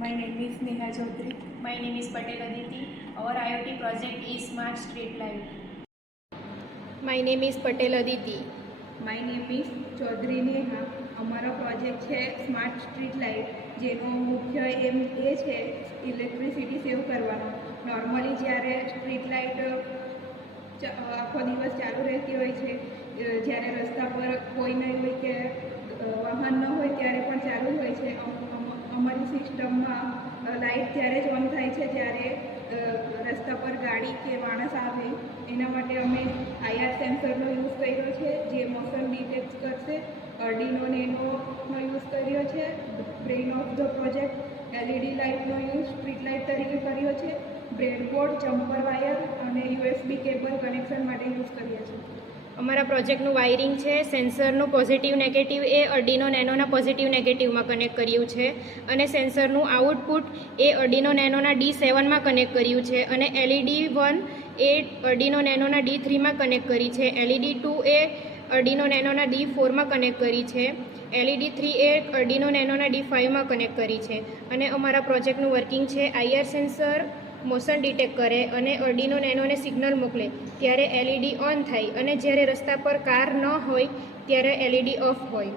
My name is Neha Chaudhary. My name is Patel Aditi. Our IoT project is Smart Street Light. My name is Patel Aditi. My name is Chaudhary Neha. અમારો project છે smart street light, જેનો મુખ્ય એમ એ છે electricity સેવ કરવાનો. Normally જ્યારે street light આખો દિવસ ચાલુ રહેતી હોય છે, જ્યારે રસ્તા પર કોઈ નહીં હોય કે વાહન ન હોય ત્યારે પણ ચાલુ હોય છે. અમારી સિસ્ટમમાં લાઇટ ત્યારે જ ઓન થાય છે જ્યારે રસ્તા પર ગાડી કે માણસ આવે. એના માટે અમે IR સેન્સરનો યુઝ કર્યો છે, જે મોશન ડિટેક્ટ કરશે. અર્ડિનો નેનોનો યુઝ કર્યો છે. Brain of the project LED લાઇટનો યુઝ સ્ટ્રીટ લાઇટ તરીકે કર્યો છે. બ્રેડબોર્ડ, જમ્પર વાયર અને USB કેબલ કનેક્શન માટે યુઝ કર્યા છે. અમારા પ્રોજેક્ટનું વાયરિંગ છે. સેન્સરનું પોઝિટિવ નેગેટિવ એ અર્ડિનો નેનોના પોઝિટિવ નેગેટિવમાં કનેક્ટ કર્યું છે, અને સેન્સરનું આઉટપુટ એ અર્ડિનો નેનોના D7માં કનેક્ટ કર્યું છે, અને LED 1 એ અર્ડિનો નેનોના D3માં કનેક્ટ કરી છે. LED 2 એ અર્ડિનો નેનોના D4માં કનેક્ટ કરી છે. LED 3 એ અર્ડિનો નેનોના D5માં કનેક્ટ કરી છે. અને અમારા પ્રોજેક્ટનું વર્કિંગ છે IR સેન્સર મોશન ડિટેક્ટ કરે અને અર્ડિનો નેનોને સિગ્નલ મોકલે ત્યારે LED ઓન થાય, અને જ્યારે રસ્તા પર કાર ન હોય ત્યારે LED ઓફ હોય.